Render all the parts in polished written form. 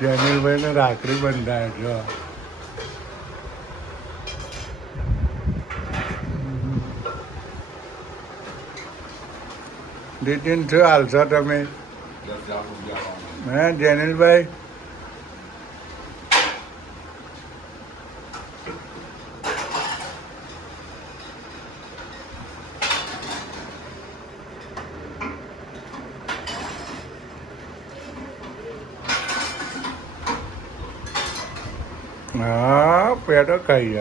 જેનિલભાઈ ને રાખડી બંધાય જો નીતિન શું હાલશો તમે હે જેનિલભાઈ હા પેટો ખાઈ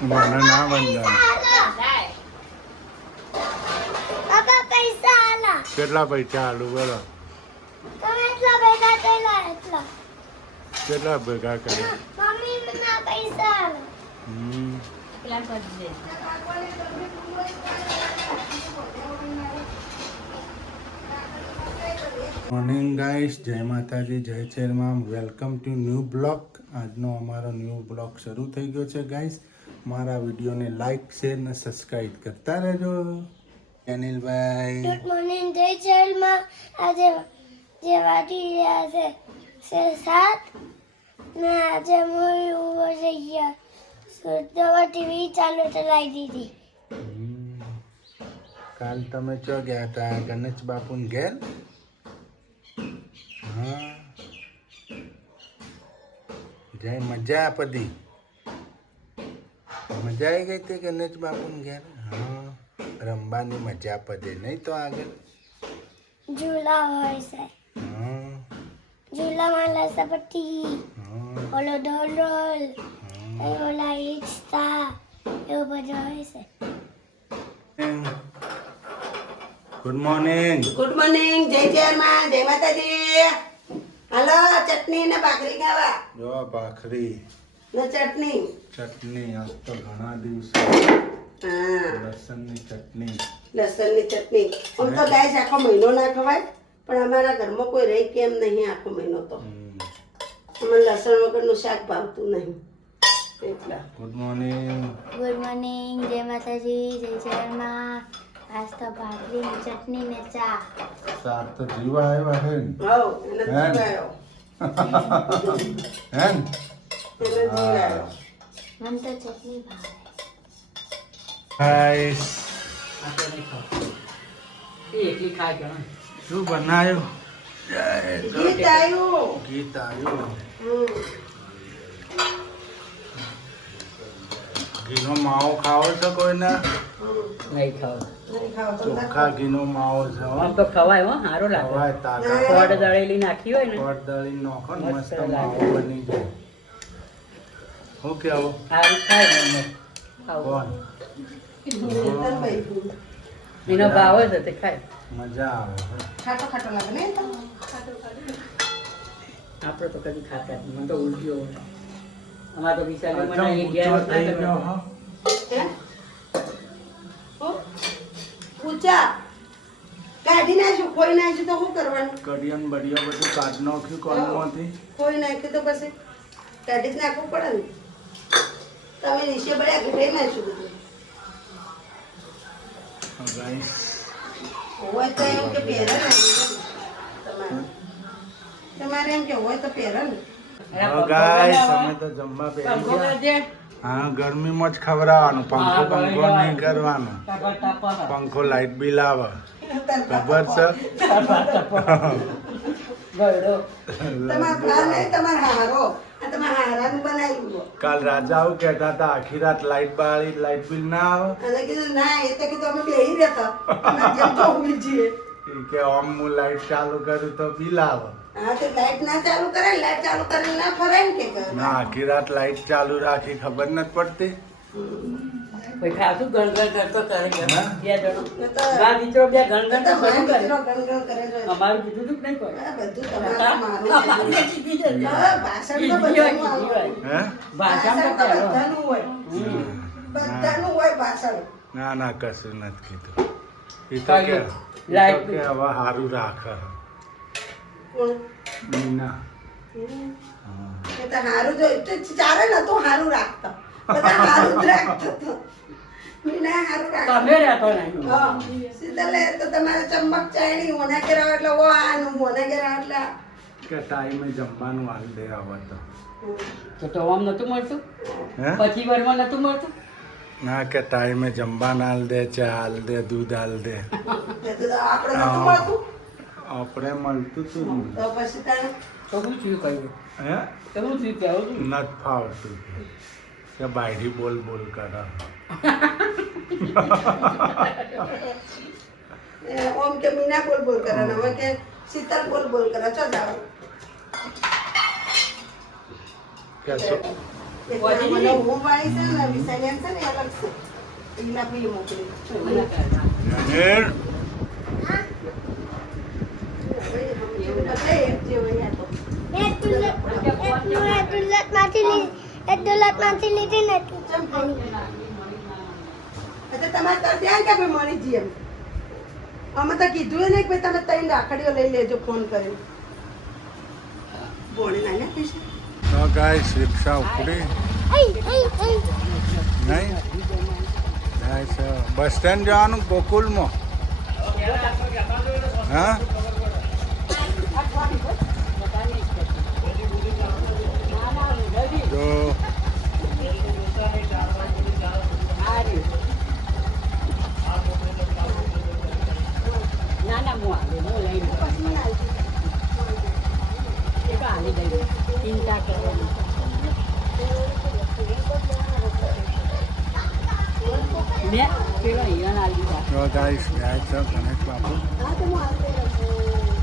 મને ના બંધાય કેટલા પૈસા આલુ બોલો કેટલા ભેગા કરે મોર્નિંગ ગાઈસ જય માતાજી જય શેરમાં વેલકમ ટુ ન્યૂ બ્લોગ આજનો અમારો ન્યૂ બ્લોગ શરૂ થઈ ગયો છે ગાઈસ મારા વિડીયોને લાઈક શેર ને સબસ્ક્રાઈબ કરતા રહેજો અનિલભાઈ ગુડ મોર્નિંગ જય શેરમાં આજે જે વાટી રહ્યા છે 7 ને આજે મોઈ ઉભો થઈ ગયા સુધવા ટીવી ચાલુ ચલાવી દીધી કાલ તમે ચો ગયા હતા ગણેશ બાપુને ઘેર હા જય મજા પડી મજા આવી ગઈ હતી ગણેશ બાપુને ઘેર હા રમવાની મજા પડે નહીં તો આગળ ઝૂલા હોય છે ઝૂલામાં લસપટ્ટી ઓલો ડોલ ઓલા ઈચ્છતા એવું બધું હોય છે ગુડ મોર્નિંગ જય શેરમાં જય માતાજી હાલો ચટણી ને ભાખરી ખાવા જો ભાખરી ને ચટણી આજ તો ઘણા દિવસો હા લસણની ચટણી લસણની ચટણી આમ તો ગાય આખો મહિનો ના ખવાય પણ અમારા ઘરમાં કોઈ રહી કેમ નહીં આખો મહિનો તો અમને લસણ વગરનું શાક ભાવતું નહીં એટલા ગુડ મોર્નિંગ જય માતાજી જય શેરમાં આજ તો ભાખરી ને ચટણી ને ચા સાત તો જીવા આવ્યા હે ને હવ એને હે? જીવાયો હે ને? એને જીવાયો મને તો ચટણી ભાવે ગાઈસ એકલી ખાય કે શું બનાવ્યું ગીત આવ્યું ગીત આવ્યું ઘીનો માવો ખાવો છો કોઈને નહીં ખાવ નહીં ખાવ તો ચોખ્ખા ઘીનો માવો છે હો. આમ તો ખવાય હો સારું લાગે ખવાય તાકાત ખોડ દળેલી નાખી હોય ને પડ દળી નાખો ને મસ્ત મસ્ત લાગે. માવો બની જાય શું કેવું સારું ખાય ને ખાવું કોણ એનો ભાવ જ તે ખાય મજા આવે ખાટો ખાટો લાગે ને તો આપણે તો કદી ખાતા જ નહીં. મને તો ઉલટીઓ હોય. અમારે તો વિશાલી એકદમ મને ઊંચો થઈ ગયો હો. ઊંચા કાઢી નાખ્યું ખોઈ નાખ્યું તો શું કરવાનું કડિયન બડિયા બધું કાઢ નાખ્યું કોણમાંથી ખોઈ નાખ્યું તો પછી કાઢી જ નાખવું પડે ને તમે નીચે પડ્યા ઘટાઈ નાખ્યું બધું ગાઈસ હોય તો એમ કે પહેરે ને તમારે તમારે એમ કે હોય તો પહેરે ને હવે ગાઈસ અમે તો જમવા બેસી પંખો ગયા કરજે. હા ગરમીમાં જ ખવડાવવાનું પંખો નહીં કરવાનો ટપર ટપર. પંખો લાઈટ બિલ આવે ખબર છે ગળો. તમારા પ્લાન નહીં તમારા હારો આ તમારા હારાનું બનાવ્યું કાલ રાજા આવું કહેતા હતા આખી રાત લાઈટ બાળી લાઈટ બિલ ના આવે અને કીધું ના એ તો કીધું અમે બેહી રહેતા અમે જેમ જોવી છીએ એ કે આમ હું લાઈટ ચાલુ કરું તો બિલ આવે હા તો લાઈટ ના ચાલુ કરે લાઈટ ચાલુ કરીને ના ફરે ને કે ના આખી રાત લાઈટ ચાલુ રાખી ખબર નથી પડતી કોઈ ખાસું ગણગણ કરતો કરે છે. હા? બે જણો. ને તો બા દીકરો બે ગણગણ તો મારો ખરું કરે. દીકરો ગણગણ કરે છે. અમારું કીધું તું કે નહીં કોઈ? આ બધું તમારું મારું અમારે કીધી છે. હા, ભાષણ તો કીધી હોય, બધાનું કીધી હોય. આવે. હે ભાષામાં ભાષણ તો તો બધાનું હોય બધાનું હોય ભાષણ ના ના કશું નથી કીધું એ તો કાંઈ કે લાઈટ હવે સારું રાખે કોણ? મીના એ તો હારું જો એટલે ચાલે ને તો હારું રાખતા બધા હારું જ રાખતા તો મીના હારું રાખતા તમે રહેતો નહીં. હા સીધા લે તો તમારે ચમક ચાયણી હોને કે રહો એટલે ઓ આનું હોને કે રહો એટલે આ. કે ટાઈમે જમવાનું હાલ દે આવે તો તો આમ નતું મળતું હે પછી વારમાં નતું મળતું. ના કે ટાઈમે જમવાનું હાલ દે ચા હાલ દે દૂધ હાલ દે એ તો આપણે નતું મળતું આપણે મળતું તું ને. તો પછી તારે તો હું થયું કહ્યું હે તો હું થયું કહેવું છું. નથી ફાવતું કે બાયડી બોલ બોલ કરે ઓમ કે મીના બોલ બોલ કરે ને હવે કે શીતલ બોલ બોલ કરે ચો જાવ કે શું મને હું વાળી છે ને વિસાયન છે ને એ અલગ છે ઈલા પી મોકલી ગણેર દુલતમાંથી લીધી નથી તમારે ત્યાં કે ભાઈ મળી જઈએ એમ અમે તો કીધું ને કે ભાઈ તમે ત્રણ રાખડીઓ લઈ લેજો ફોન કર્યો બોણી ના પૈસા તો ગાઈસ રિક્ષા ઉપડી નહીં ગાઈસ બસ સ્ટેન્ડ જવાનું ગોકુલમાં હા તો ના ના હું આવે હું લઈ લઉં. એ તો હાલી ગઈ ચિંતા કરવાની. મેં પેલો હિરણ આવી ગયા. તો ગાઈસ જાય છે ગણેશ બાપુ હા તો હું આવતે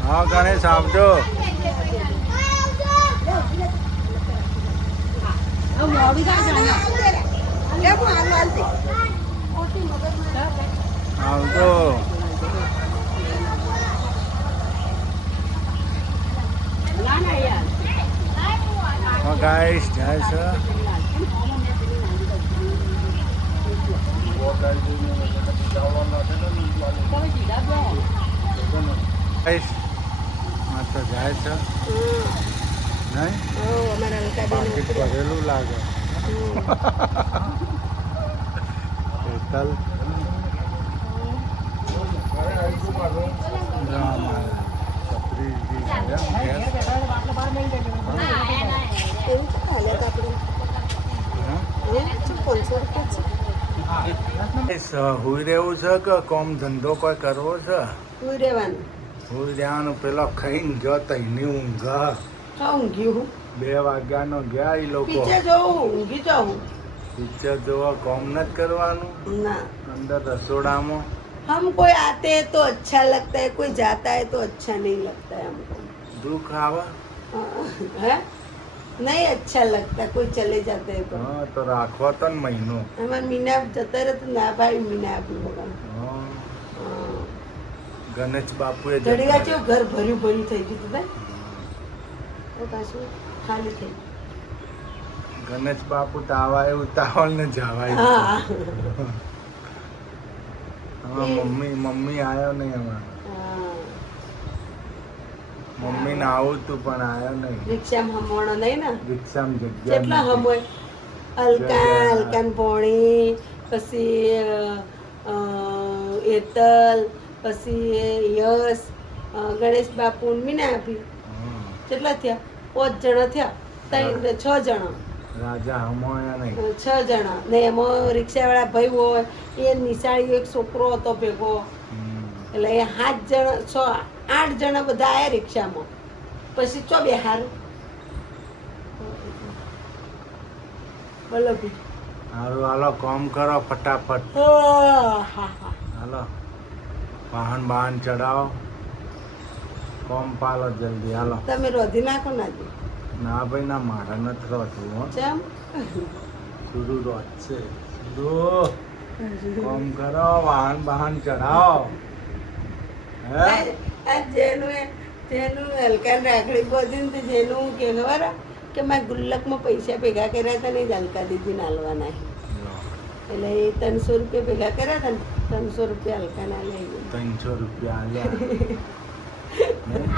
હા ગણેશ આવજો મોડું થાય છે લે હું આવતે આવજો ના ના યાર તો ગાઈસ જાય છે તમે સીધા બે ગાઈસ આ તો જાય છે નહીં અમારા પાકીટ હલકા ભરેલું લાગે હેતલ જો અમારે છત્રીજી છે એમ ઘેર. એવું તો હાલે તો આપણે હા? 500 રૂપિયા છે ગાઈસ, હુઈ રહેવું છે કે કોમ ધંધો કોઈ કરવો છે હું રહેવાનું હુઈ રહેવાનું પેલો ખાઈને ગયો તઈની ઊંઘ હા ઊંઘી હું 2 વાગ્યાનો ગયા એ લોકો પીછે જોઉં ઊંઘી જાઉં પિક્ચર જોવા કોમ નથી કરવાનું ના અંદર રસોડામાં हम कोई आते हैं तो अच्छा लगता है कोई जाता है तो अच्छा नहीं लगता है हमको દુઃખ આવે है नहीं अच्छा लगता कोई चले जाते हैं तो હા તો રાખવા તો ને મહિનો हमारे मीना जता रहे तो ना भाई मीना आप लोग હા. ગણેશ બાપુએ ઘડી વાર કેવું ઘર ભર્યું ભર્યું થઈ ગયું હતું ભાઈ તો પાછું ખાલી થઈ ગણેશ બાપુ તો આવાય ઉતાવળ ને જવાય હા હા મમ્મી આવ્યો નહીં અમારે હા મમ્મીને આવું તું પણ આવ્યો નહીં રિક્ષામાં હમવાનો નહીં ને રિક્ષામાં જગ્યા કેટલા નથી. હમોય હલકાન પોણી પછી એતલ પછી યશ ગણેશ બાપુ ને મીના આપી હા. કેટલા થયા 5 જણા થયા 6 જણા રાજા હમોયા નહીં 6 જણા ને એમાં રિક્ષાવાળા ભાઈ હોય એ નિશાળી એક છોકરો હતો ભેગો એટલે એ 7 જણા 8 જણા બધા આયા રિક્ષામાં પછી ચો બેહાર બોલો બીજું હારું હાલો કોમ કરો ફટાફટ હા હાલો વાહન બાહન ચડાવો કોમ પાલો જલ્દી હાલો તમે રોધી નાખો ના જી ના ભાઈ ના મારે નથી રહેતું હો ચમ સુરુ રોજ છે સુરુ કામ કરો, વાહન બહાન ચડાવો. હે આ જેનું હલકા રાખડી પહોંચી ને જેનું કે ખબર કે મારા ગુલ્લકમાં પૈસા ભેગા કર્યા હતા ને જ હલકા દીદીને હાલવાના એટલે એ 300 રૂપિયા ભેગા કર્યા હતા ને 300 રૂપિયા હલકાના લઈ ગયો 300 રૂપિયા આલ્યા.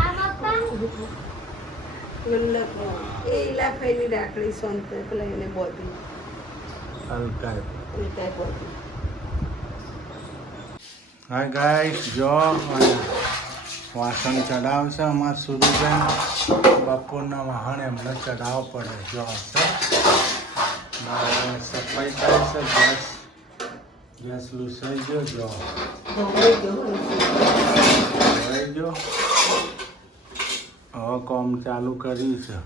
આ પપ્પા ગુલ્લકમાં એ ઇલાફાઈની રાખડી સોનત પેલા એને બોધી હલકાય. ઉલટાઈ બોધી હાય ગાઈસ, જો વાસણ ચડાવશે અમાર સુરુબેન. બપોરના વાહન એમને ચડાવવો પડે. જો સફાઈ થાય છે. ગેસ લૂસાઈ ગયો. જો ધોવાઈ ગયો ધોવાઈ ગયો. હવે કામ ચાલુ કર્યું છે.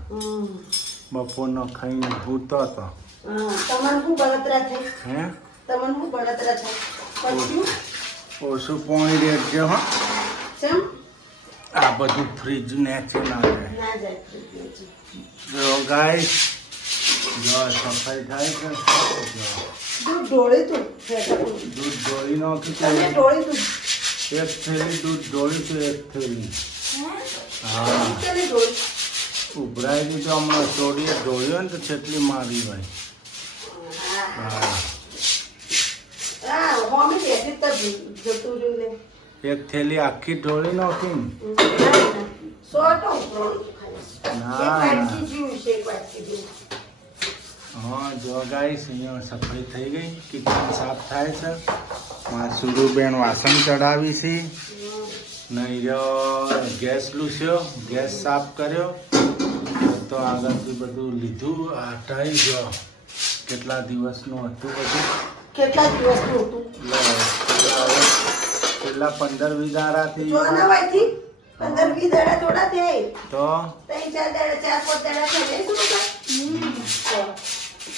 બપોરનો ખાઈને સૂતો હતો. હા તમને શું બળતરા થઈ હે તમને શું બળતરા થઈ પછી ઓછું પાણી રેડજો. હા, ચમ આ બધું ફ્રીજ નેચે ના જાય. ના જાય ફ્રીજમાં. જો ગાઈસ, જો સફાઈ થાય છે. જો દૂધ ઢોળી તું દૂધ ઢોળી નાખ્યું તમને છે. ઢોળી તું એક થેલી દૂધ ઢોળી છે. એક થેલી. હા, ચાલી ઢોળી ઉભરાઈ દીધું. હમણાં ચોરીએ ઢોળ્યો ને તો છેટલી મારી હોય. હા, હા મમ્મી બેઠી તો જતું રહ્યું ને એક થેલી આખી ઢોળી નાખી ને. સો તો એક ના વાટકી જેવું છે એક વાટકી જેવું હા, જો ગાઈસ, અહીંયા સફાઈ થઈ ગઈ. કિચન સાફ થાય છે. મારા સુરુબેન વાસણ ચડાવી છે. નહીં રહ્યો ગેસ લૂસ્યો, ગેસ સાફ કર્યો. તો આગળથી બધું લીધું. આ ટાઈ જો કેટલા દિવસનું હતું બધું. કેટલા દિવસનું હતું છેલ્લા 15-20 દાડાથી. જો ના વાયથી 15-20 દાડા થોડા થાય તો 3-4 દાડા 4-5 દાડા થાય શું તો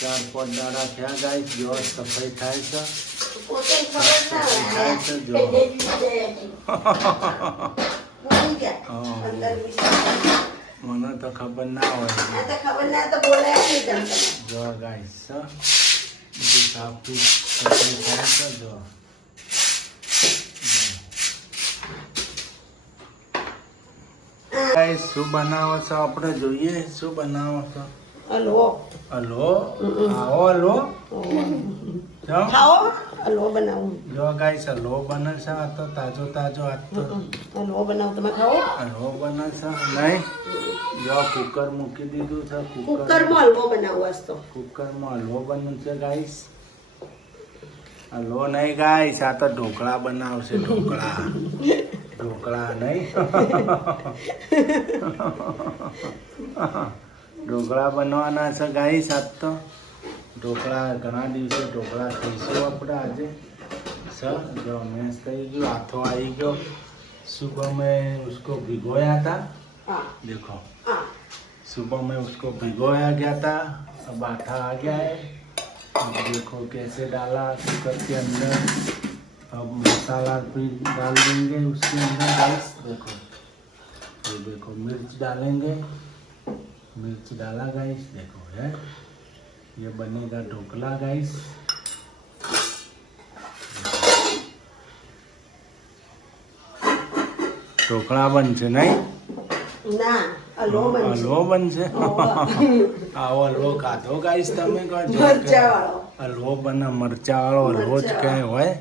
4-5 દાડા થયા ગાઈસ. જો સફાઈ થાય છે. પોતે ખબર ના થાય છે. જો ભૂલી ગયા 15-20 મને તો ખબર ના હોય. આ તો ખબર ના તો બોલાય નહીં તમને જો ગાઈસ, બધું સાફ સફાઈ થાય છે. જો ગાઈસ, શું બનાવો છો આપણે જોઈએ. શું બનાવો છો? હલવો હલવો. આવો હલવો. જો ખાઓ હલવો બનાવું જો ગાઈસ, હલવો બને છે. આ તો તાજો તાજો. આજ તો હલવો બનાવું તમે ખાઓ હલવો બને છે. નહીં, જો કુકર મૂકી દીધું છે. કુકરમાં હલવો બનાવું આજ તો કુકરમાં હલવો બન્યું છે ગાઈસ. હલવો નહીં ગાઈસ, આ તો ઢોકળા બનાવશે. ઢોકળા નહીં. ઢોકળા બનવાના છે ગાઈસ. આજ તો ઢોકળા ઘણા દિવસે ઢોકળા ખાઈશું આપણે આજે. जो मैच થઈ ગયો હાથો આવી ગયો सुबह में उसको भिगोया था देखो सुबह में उसको भिगोया गया था अब आटा आ गया है अब देखो कैसे डाला कुकर के अंदर अब मसाला भी डाल देंगे उसके अंदर गाइस देखो ये देखो मिर्च डालेंगे मिर्च डाला गाइस देखो है ये बनेगा ढोकला गाइस ઢોકળા બનશે નહીં ના હલવો બનશે હલવો બનશે આવો હલવો ખાધો ગાઈસ તમે મરચાવાળો હલવો બને મરચાવાળો હલવો જ ક્યાંય હોય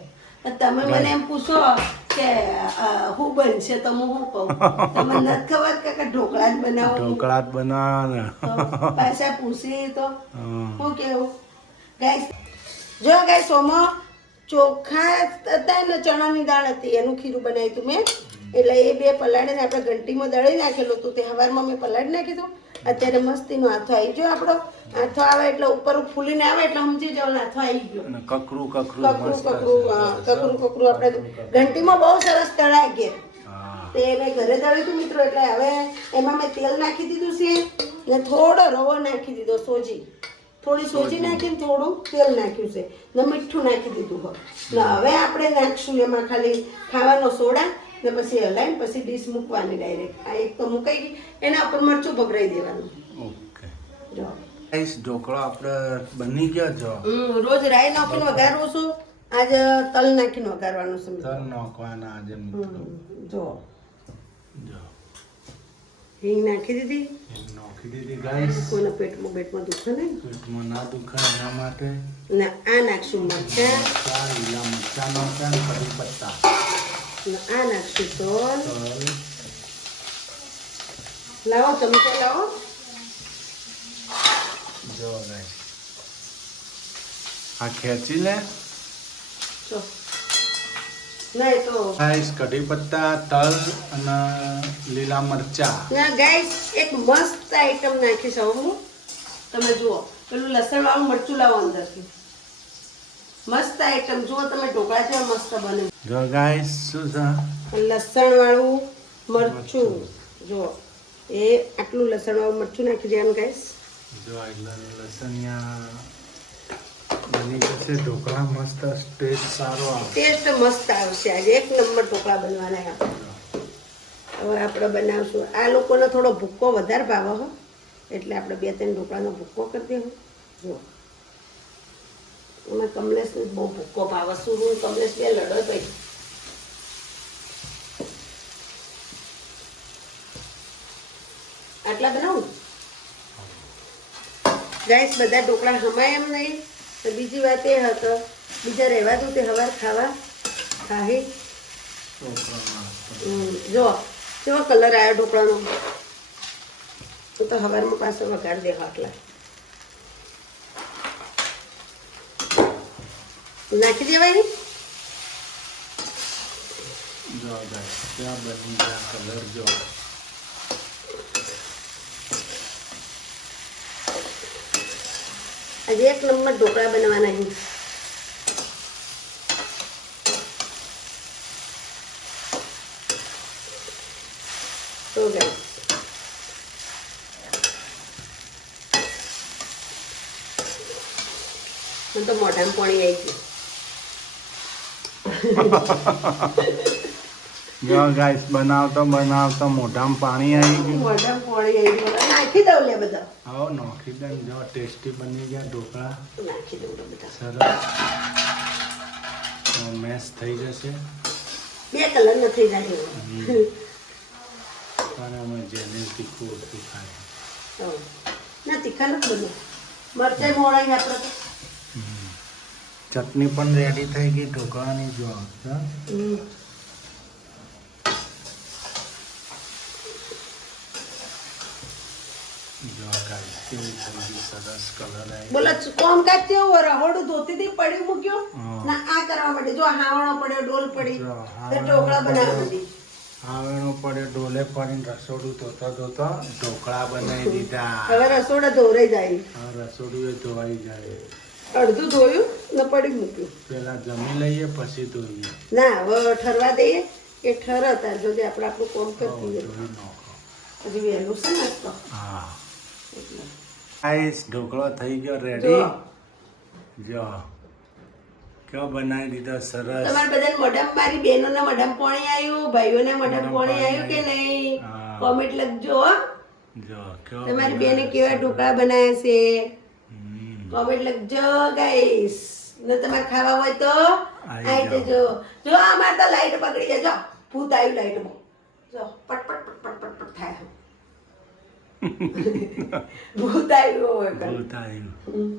તમે મને એમ પૂછો કે હું બનશે તો હું શું કહું તમને નથી ખબર કે ઢોકળા જ બનાવું ઢોકળા જ બનાવવાના પાછા પૂછી તો શું કેવું ગાઈસ જો ગાઈસ ઓમાં ચોખા હતા ને ચણાની દાળ હતી એનું ખીરું બનાવ્યું હતું મેં એટલે એ બે પલાળીને આપણે ઘંટીમાં દળી નાખેલું હતું તે સવારમાં મેં પલાળી નાખ્યું હતું અત્યારે મસ્તીનો હાથો આવી ગયો આપણો હાથો આવે એટલે ઉપર ફૂલીને આવે એટલે સમજી જાવ હાથો આવી ગયો અને કકરું કકરું કકરું કકરું આપણે ઘંટીમાં બહુ સરસ તળાઈ ગયા તે મેં ઘરે દળ્યું હતું મિત્રો એટલે હવે એમાં મેં તેલ નાખી દીધું છે ને થોડો રવો નાખી દીધો સોજી થોડી સોજી નાખીને થોડું તેલ નાખ્યું છે ને મીઠું નાખી દીધું હોય ને હવે આપણે નાખશું એમાં ખાલી ખાવાનો સોડા ને પછી હલાવીને પછી ડીશ મૂકવાની ડાયરેક્ટ આ એક તો મુકાઈ ગઈ એના ઉપર મરચું ભભરાઈ દેવાનું ઓકે જો ગાઈસ ઢોકળો આપણે બની ગયો જો રોજ રાઈ નાખીને વઘારું છું આજ તલ નાખીને વઘારવાનું છે મિત્રો. તલ નાખવાના આજે મિત્રો. જો જો હિંગ નાખી દીધી. હિંગ નાખી દીધી ગાઈસ. કોઈના પેટમાં દુખે નહીં. પેટમાં ના દુખે એના માટે ને આ નાખશું મરચાં. મરચાં, લીલા મરચાં નાખ્યા ને કઢી પત્તા. ને આ નાખશું તલ. તલ લાવો ચમચો લાવો. જો ગાઈસ આ ખેંચી લે જો નહીં તો ગાઈસ કઢી પત્તા, તલ અને લીલા મરચાં. ના ગાઈસ એક મસ્ત આઈટમ નાખી છે હું. તમે જુઓ પેલું લસણ વાળું મરચું લાવો અંદરથી. મસ્ત આઈટમ જુઓ તમે ઢોકળા જેવા મસ્ત બને. જો ગાઈસ શું છે લસણ વાળું મરચું જુઓ એ આટલું લસણ વાળું મરચું નાખી દેવાનું ગાઈસ. જો એટલે લસણિયા બની જશે ઢોકળા મસ્ત ટેસ્ટ સારો આવે. ટેસ્ટ મસ્ત આવશે આજે. એક નંબર ઢોકળા બનવાના આપણે. હવે આપણે બનાવશું. આ લોકોને થોડો ભૂક્કો વધારે ભાવે હો એટલે આપણે 2-3 ઢોકળાનો ભૂક્કો કરી દેવું. જો એમાં કમલેશને બહુ ભૂક્કો ભાવે. શું હું કમલેશ બે લડો ભાઈ. આટલા બનાવું ગાઈસ. બધા ઢોકળા હમાય એમ નહીં. તો બીજી વાત એ હતો બીજા રહેવા દઉં તે હવાર ખાવા ખાહી. જો કેવો કલર આવ્યો ઢોકળાનો. હું તો હવારમાં પાછો વઘાર દે આટલા નાખી દેવાય ને. જો ગાઈસ ત્યાં બની ગયા કલર. જો આજે એક નંબર ઢોકળા બનવાના છે. તો ગાઈસ મને તો મોઢામાં પાણી આવી ગયું. જો ગાઈસ બનાવતો મોઢામાં પાણી આવી ગયું. મોઢામાં પાણી આવી ગયું. નાખી દઉં લે બધા. આવો નાખી દે. જો ટેસ્ટી બની ગયા ઢોકળા નાખી દઉં બધા. સરસ મેશ થઈ જશે. 2 કલર નથી જાય. અને અમે જેને તીખું ઓછું ખાય. ના તીખા નથી બને. મરચાઈ મોળાઈ આપણે તો. ચટણી પણ રેડી થઈ ગઈ ઢોકળાની. જો હા? જો ગાઈસ કેવી થઈ ગઈ સરસ કલર આવી. બોલો કોમ કાજ કેવું રહોડું ધોતીથી પડ્યું મૂક્યું હા. ના આ કરવા માટે જો હાવણો પડ્યો ડોલ પડી જો, તો ઢોકળા બનાવવા માંડી. આવેણું પડે ડોલે પડીને રસોડું ધોતા ઢોકળા બનાવી દીધા. હવે રસોડા ધોરાઈ જાય. આ રસોડું એ ધોવાઈ જાય. અડધું ધોયું ને પડી મૂક્યું. પેલા જમી લઈએ પછી ધોઈએ. ના હવે ઠરવા દઈએ એ ઠરતા જો આપણે આપણું કોમ કરતી ધોઈ નાખો. હજી વહેલું છે ને તો હા એટલે. ગાઈસ ઢોકળો થઈ ગયો રેડી. જો જો કેવો બનાવી દીધો સરસ. તમારે બધાને મોઢામાં મારી બહેનોના મોઢામાં પાણી આવ્યું ભાઈઓના મોઢામાં પાણી આવ્યું કે નહીં હા. કોમેન્ટ લખજો હો. જો કેવો તમારી બેને કેવા ઢોકળા બનાવ્યા છે હમ. કોમેન્ટ લખજો ગાઈસ. ને તમારે ખાવા હોય તો આવી આવી જજો. જો અમારે તો લાઈટ પકડી જાય. જો ભૂત આવ્યું લાઈટમાં. જો પટ પટ પટ પટ પટ પટ થાય. ભૂત આવ્યું હોય ભૂત આવ્યું. હમ.